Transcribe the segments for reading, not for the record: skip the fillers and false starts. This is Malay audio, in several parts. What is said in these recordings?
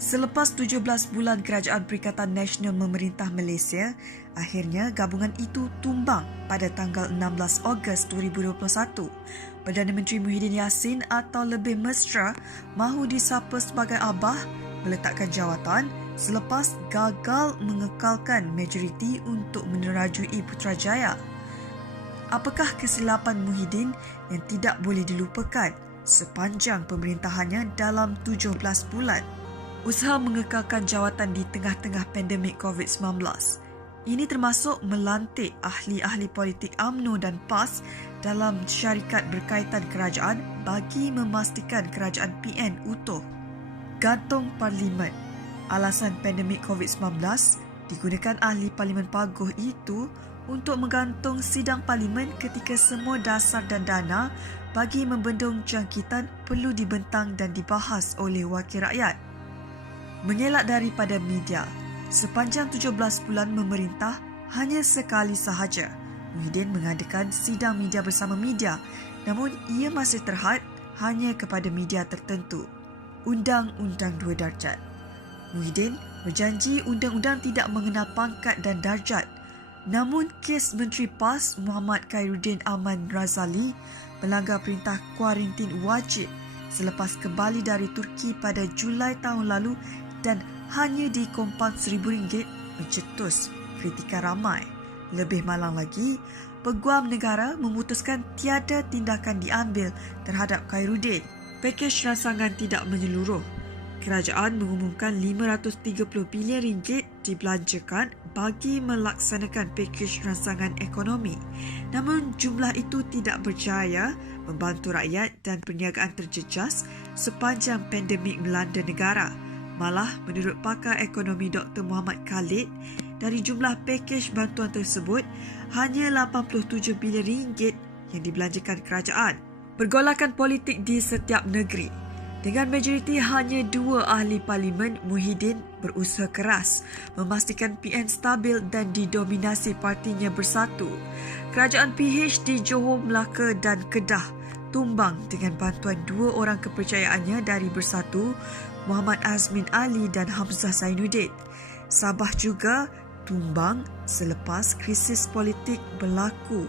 Selepas 17 bulan Kerajaan Perikatan Nasional memerintah Malaysia, akhirnya gabungan itu tumbang pada tanggal 16 Ogos 2021. Perdana Menteri Muhyiddin Yassin atau lebih mesra mahu disapa sebagai Abah meletakkan jawatan selepas gagal mengekalkan majoriti untuk menerajui Putrajaya. Apakah kesilapan Muhyiddin yang tidak boleh dilupakan sepanjang pemerintahannya dalam 17 bulan? Usaha mengekalkan jawatan di tengah-tengah pandemik COVID-19. Ini termasuk melantik ahli-ahli politik UMNO dan PAS dalam syarikat berkaitan kerajaan bagi memastikan kerajaan PN utuh. Gantung Parlimen. Alasan pandemik COVID-19, digunakan ahli Parlimen Paguh itu untuk menggantung sidang Parlimen ketika semua dasar dan dana bagi membendung jangkitan perlu dibentang dan dibahas oleh wakil rakyat. Mengelak daripada media, sepanjang 17 bulan memerintah hanya sekali sahaja Muhyiddin mengadakan sidang media bersama media, namun ia masih terhad hanya kepada media tertentu. Undang-Undang 2 Darjat. Muhyiddin berjanji undang-undang tidak mengenal pangkat dan darjat, namun kes Menteri PAS Muhammad Khairuddin Aman Razali melanggar perintah kuarantin wajib selepas kembali dari Turki pada Julai tahun lalu dan hanya dikompang RM1,000 mencetus kritikan ramai. Lebih malang lagi, Peguam Negara memutuskan tiada tindakan diambil terhadap Khairuddin. Pakej rangsangan tidak menyeluruh. Kerajaan mengumumkan RM530 bilion dibelanjakan bagi melaksanakan pakej rangsangan ekonomi. Namun jumlah itu tidak berjaya membantu rakyat dan perniagaan terjejas sepanjang pandemik melanda negara. Malah, menurut pakar ekonomi Dr. Muhammad Khalid, dari jumlah pakej bantuan tersebut, hanya RM87 bilion yang dibelanjakan kerajaan. Pergolakan politik di setiap negeri. Dengan majoriti hanya 2 ahli parlimen, Muhyiddin berusaha keras memastikan PN stabil dan didominasi partinya Bersatu. Kerajaan PH di Johor, Melaka dan Kedah tumbang dengan bantuan 2 orang kepercayaannya dari Bersatu, Muhammad Azmin Ali dan Hamzah Zainuddin. Sabah juga tumbang selepas krisis politik berlaku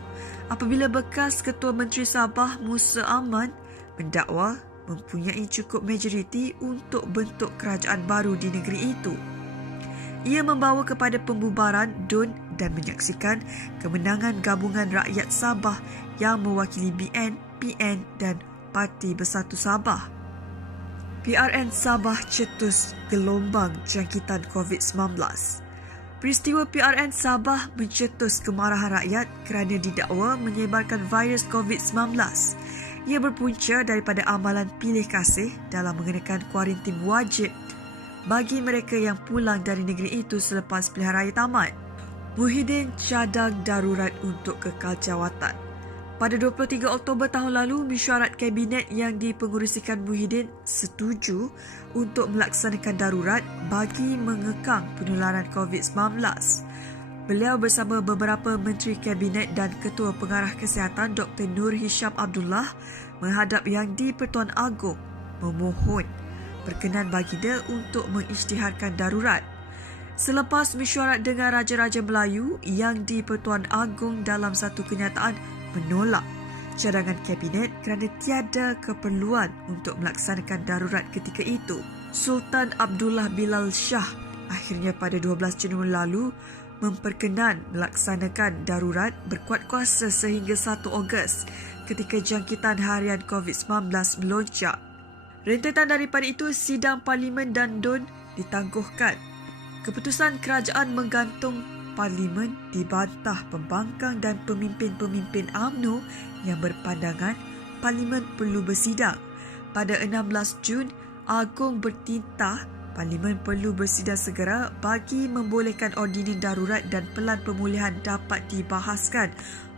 apabila bekas Ketua Menteri Sabah Musa Aman mendakwa mempunyai cukup majoriti untuk bentuk kerajaan baru di negeri itu. Ia membawa kepada pembubaran DUN dan menyaksikan kemenangan gabungan rakyat Sabah yang mewakili BN, PN dan Parti Bersatu Sabah. PRN Sabah cetus gelombang jangkitan COVID-19. Peristiwa PRN Sabah mencetus kemarahan rakyat kerana didakwa menyebarkan virus COVID-19. Ia berpunca daripada amalan pilih kasih dalam mengenakan kuarantin wajib bagi mereka yang pulang dari negeri itu selepas pilihan raya tamat. Muhyiddin cadang darurat untuk kekal jawatan. Pada 23 Oktober tahun lalu, mesyuarat Kabinet yang dipengerusikan Muhyiddin setuju untuk melaksanakan darurat bagi mengekang penularan COVID-19. Beliau bersama beberapa Menteri Kabinet dan Ketua Pengarah Kesihatan Dr. Nur Hisham Abdullah menghadap Yang di-Pertuan Agong memohon berkenan baginda untuk mengisytiharkan darurat. Selepas mesyuarat dengan Raja-Raja Melayu, Yang di-Pertuan Agong dalam satu kenyataan menolak cadangan Kabinet kerana tiada keperluan untuk melaksanakan darurat ketika itu. Sultan Abdullah Bilal Shah akhirnya pada 12 Januari lalu memperkenan melaksanakan darurat berkuat kuasa sehingga 1 Ogos ketika jangkitan harian COVID-19 melonjak. Rentetan daripada itu, sidang Parlimen dan DUN ditangguhkan. Keputusan kerajaan menggantung Parlimen dibantah pembangkang dan pemimpin-pemimpin UMNO yang berpandangan Parlimen perlu bersidang. Pada 16 Jun, Agong bertintah Parlimen perlu bersidang segera bagi membolehkan ordinan darurat dan pelan pemulihan dapat dibahaskan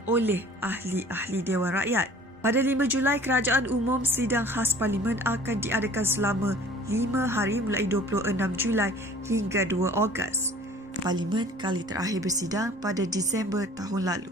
oleh ahli-ahli Dewan Rakyat. Pada 5 Julai, Kerajaan Umum Sidang Khas Parlimen akan diadakan selama 5 hari mulai 26 Julai hingga 2 Ogos. Parlimen kali terakhir bersidang pada Disember tahun lalu.